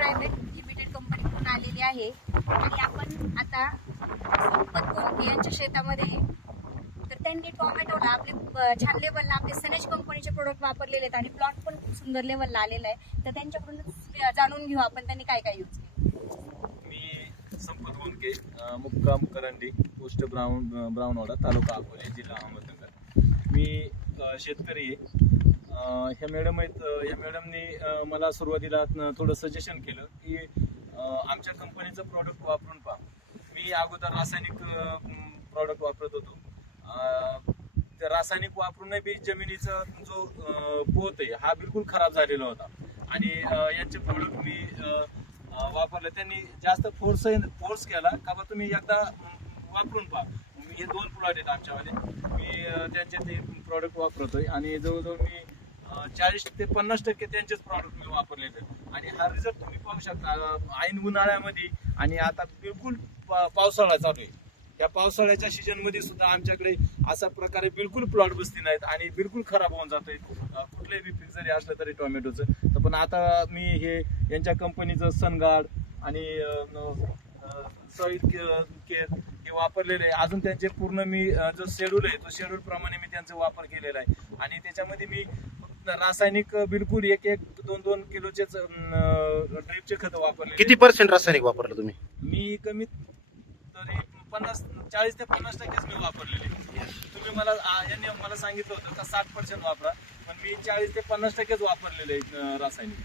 Private limited कंपनीकडून आलेली आहे. आणि आपण आता संपत गोंके यांच्या शेतामध्ये. तर त्यांनी टोमॅटोला आपले छान लेवलला आपले सनेज कंपनीचे प्रोडक्ट वापरलेले आहेत आणि प्लॉट पण खूप सुंदर लेवलला आलेला आहे. तर त्यांच्याकडूनच जाणून घेऊ आपण त्यांनी काय काय यूज केलं. मी संपत गोंदके मुक्काम करंडी पोस्ट ब्राऊन ब्राऊनवाडा तालुका अकोले जिल्हा अहमदनगर. मी शेतकरी आहे. ह्या मॅडम आहेत या मॅडमनी मला सुरुवातीला थोडं सजेशन केलं की आमच्या कंपनीचं प्रॉडक्ट वापरून पहा. मी अगोदर रासायनिक प्रॉडक्ट वापरत होतो. ते रासायनिक वापरूनही बी जमिनीचा जो पोत आहे हा बिलकुल खराब झालेला होता. आणि याचे यांचे प्रॉडक्ट मी वापरले. त्यांनी जास्त फोर्स फोर्स केला का बा तुम्ही एकदा वापरून पहा. मी हे दोन प्लॉट आहेत आमच्यावाले. मी त्यांचे ते प्रॉडक्ट वापरतोय. आणि जवळजवळ मी चाळीस ते पन्नास टक्के त्यांचेच प्रॉडक्ट मी वापरलेले आहेत. आणि हा रिझल्ट तुम्ही पाहू शकता ऐन उन्हाळ्यामध्ये आणि आता बिलकुल पा- पावसाळा चालू आहे. या पावसाळ्याच्या सीजनमध्ये सुद्धा आमच्याकडे अशा प्रकारे बिलकुल प्लॉट बसती नाहीत आणि बिलकुल खराब होऊन जाते कुठलंही बी पीक जरी असलं तरी टोमॅटोचं. तर पण आता मी हे यांच्या कंपनीचं सनगार्ड आणि केअर हे वापरलेले आहे. अजून त्यांचे पूर्ण मी जो शेड्यूल आहे तो शेड्यूल प्रमाणे मी त्यांचा वापर केलेला आहे. आणि त्याच्यामध्ये मी रासायनिक बिलकुल एक एक दोन दोन किलोचेच ड्रिपचे खत वापरले किती पर्सेंट रासायनिक वापरलं तुम्ही? मी कमीत तरी पन्नास चाळीस ते पन्नास टक्केच मी वापरलेले तुम्ही मला यांनी मला सांगितलं होतं का साठ पर्सेंट वापरा. पण मी चाळीस ते पन्नास टक्केच वापरलेले रासायनिक.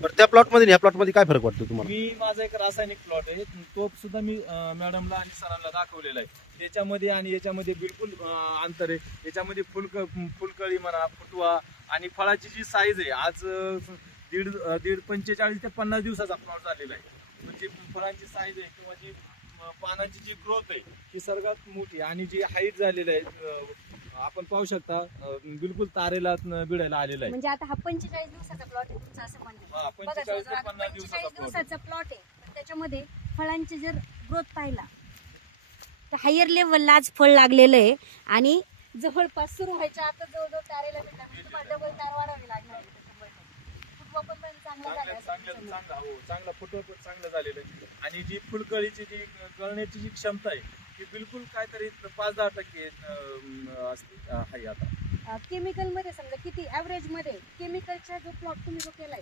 बरं त्या प्लॉटमध्ये आणि ह्या प्लॉटमध्ये काय फरक वाटतो तुम्हाला? मी माझा एक रासायनिक प्लॉट आहे तो सुद्धा मी अं, मॅडमला आणि सरांना दाखवलेला आहे. त्याच्यामध्ये आणि याच्यामध्ये बिलकुल अं, अंतर आहे. याच्यामध्ये फुलक फुलकळी म्हणा फुटवा आणि फळाची जी साईज आहे आज अं, दीड अं, दीड पंचेचाळीस ते पन्नास दिवसाचा प्लॉट झालेला आहे. म्हणजे फळांची साईज आहे किंवा जी अं, पानाची जी ग्रोथ आहे ही सर्वात मोठी आणि जी हाईट झालेली आहे अं, आपण पाहू शकता अं, बिलकुल तारेला न- भिडायला आलेला आहे म्हणजे आता हा पंचेचाळीस दिवसाचा प्लॉट आहे तुमचं असं म्हणणं हा, आहे. बघा 45 जवळजवळ ते आता 50 दिवसाचा 45 plot आहे. दिवसाचा प्लॉट आहे पण त्याच्यामध्ये फळांचे जर ग्रोथ पाहिला तर हायर लेवलला आज फळ लागलेलं आहे आणि जवळपास सुरू व्हायच्या आता जवळजवळ तारेला भेटला म्हणजे तुम्हाला डबल तार वाढावी लागणार आहे पण पण चांगला झाला चांगलं असं चांगलं समजा. चांगला हो चांगला फोटो पण चांगलं झालेलं आहे. आणि जी फुलकळीची जी कळण्याची जी क्षमता आहे ती बिलकुल काहीतरी पाच दहा टक्के अं, असते आहे आता. केमिकलमध्ये समजा किती ऍव्हरेजमध्ये केमिकलचा जो प्लॉट तुम्ही जो केलाय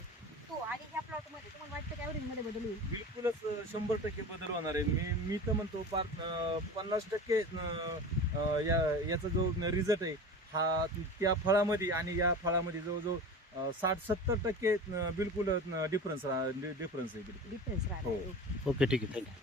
तो आणि ह्या प्लॉटमध्ये तुम्हाला वाटतं की ऍव्हरेजमध्ये बदल होईल? बिलकुलच अं, शंभर टक्के बदल होणार आहे. मी मी तर म्हणतो पार अं, पन्नास टक्के अं, अं, या याचा जो रिझल्ट आहे हा त्या फळामध्ये आणि या फळामध्ये जवळजवळ साठ सत्तर टक्के बिलकुल डिफरन्स डिफरन्स आहे बिलकुल. डिफरन्स हो. राहतो ओके ठीक आहे. थँक्यू